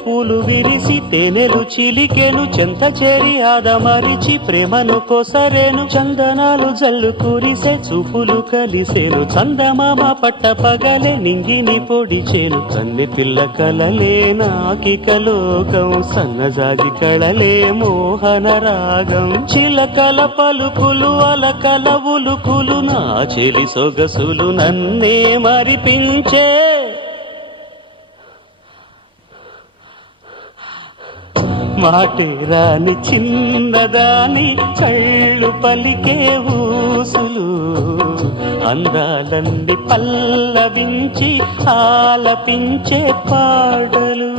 పూలు విరిసి తేనెలు చిలికెను చెంత చేరి ఆదమరిచి ప్రేమను కొసరేను చందనాలు జల్లు కురిసే చూపులు కలిసేను చందమామ పట్ట పగలే నింగిని పొడిచేను కన్నె పిల్ల కలలే నాకిక లోకం సన్నజాజి కళలే మోహన రాగం చిలకల పలుకులు అలకల ఉలుకులు నా చెలి సొగసులు నన్నే మరిపించే మాటు రాని చిన్నదాని కళ్ళు పలికే ఊసులు అందాలన్నీ పల్లవించి ఆలపించే పాటలు